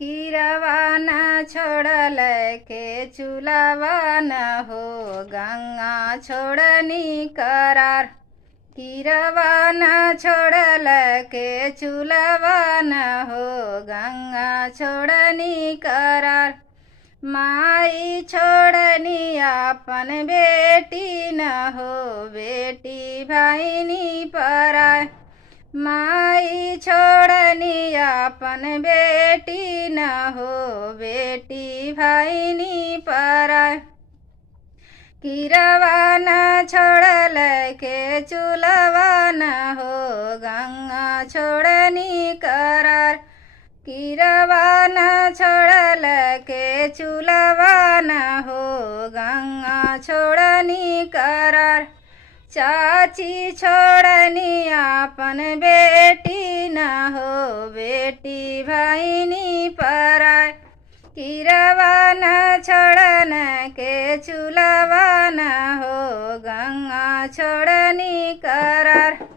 किरवा न छोड़ल के चुलावा न हो गंगा छोड़नी करार। किरवा न छोड़ल के चुलावा न हो गंगा छोड़नी करार। माई छोड़नी अपन बेटी न हो बेटी भाईनी पराय। माई छोड़नी अपन बेटी न हो बेटी भाईनी पराय। किरवा न छोड़ल के चुलवा न हो गंगा छोड़नी करार। किरवा न छोड़ल के चुलवा न हो गंगा छोड़नी करार। चाची छोड़नी अपन बेटी न हो बेटी भाईनी पराय। किरवा न छोड़न के चुलवा न हो गंगा छोड़नी करार।